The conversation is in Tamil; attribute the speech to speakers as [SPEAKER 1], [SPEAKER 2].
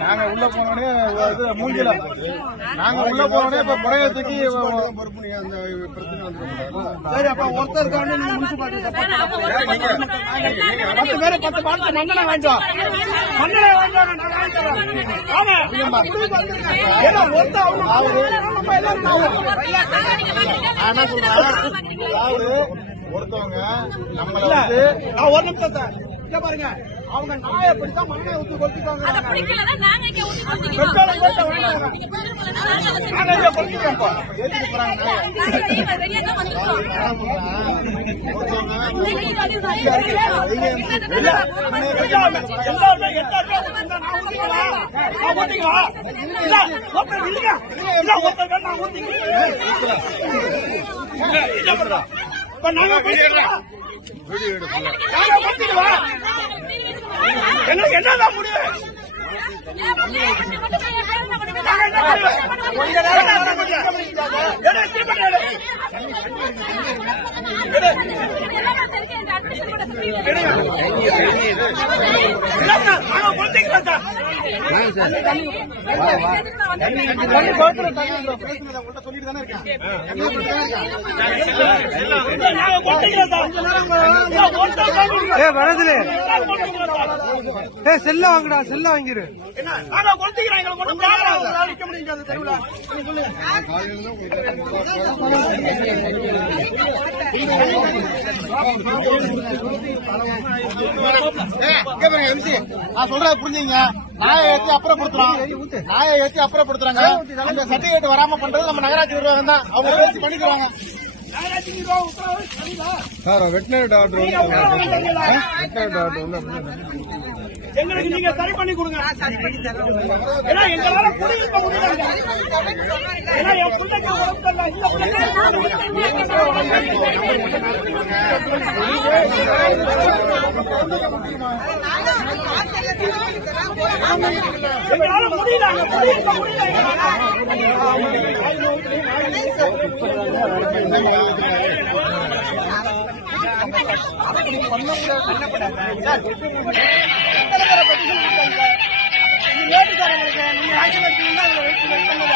[SPEAKER 1] நாங்க உள்ள போனோடனே இது மூங்கில நாங்க உள்ள போனோடனே இப்ப புறைய தூக்கி சரி அப்ப முனிசிபாலிட்டி பத்து பேரு. பத்து பாலத்தை மண்ணனை வாங்கிட்டோம் மண்ணனை வாங்கிட்டோம் ஒருத்தர் அவங்க அவரு நம்ம என்ன சொல்றேன். அதாவது ஒருத்தவங்க நம்மள வந்து நான் ஒரு நிமிஷம் சார். இங்க பாருங்க. அவங்க நாயை பிடிச்சா மண்ணை ஊத்தி கொளுத்திட்டாங்க நாங்க இப்போ. எங்களுக்கு என்னதான் முடிவு? என்ன பண்ணுவோம்? கொஞ்ச நேரம்
[SPEAKER 2] வரதுல ஏ செல்ல வாங்குடா செல்ல வாங்கிரு
[SPEAKER 1] என்ன? முடியாது நீங்க சொல்லுங்க. நான் சொல்றத புரிஞ்சுங்க. நாயை ஏத்தி அப்புறப்படுத்துறோம் நாயை ஏத்தி அப்புறப்படுத்துறாங்க. அந்த சர்டிபிகேட் வராம பண்றது நம்ம நகராட்சி நிர்வாகம் தான். அவங்க பேசி பண்ணிக்கிறாங்க.
[SPEAKER 3] Sir veterinary doctor veterinary doctor வந்து
[SPEAKER 1] எங்களுக்கு நீங்க சரி பண்ணி கொடுங்க. ஏன்னா எங்களால குடியிருக்க முடியல. ஏன்னா என் பிள்ளைக்கு உடம்பு சரியில்லை. இந்த எங்களால முடியல. அங்க குடியிருக்க முடியல. நீங்க ஆக்ஷன் எடுத்தீங்கன்னா வெயிட் பண்ணல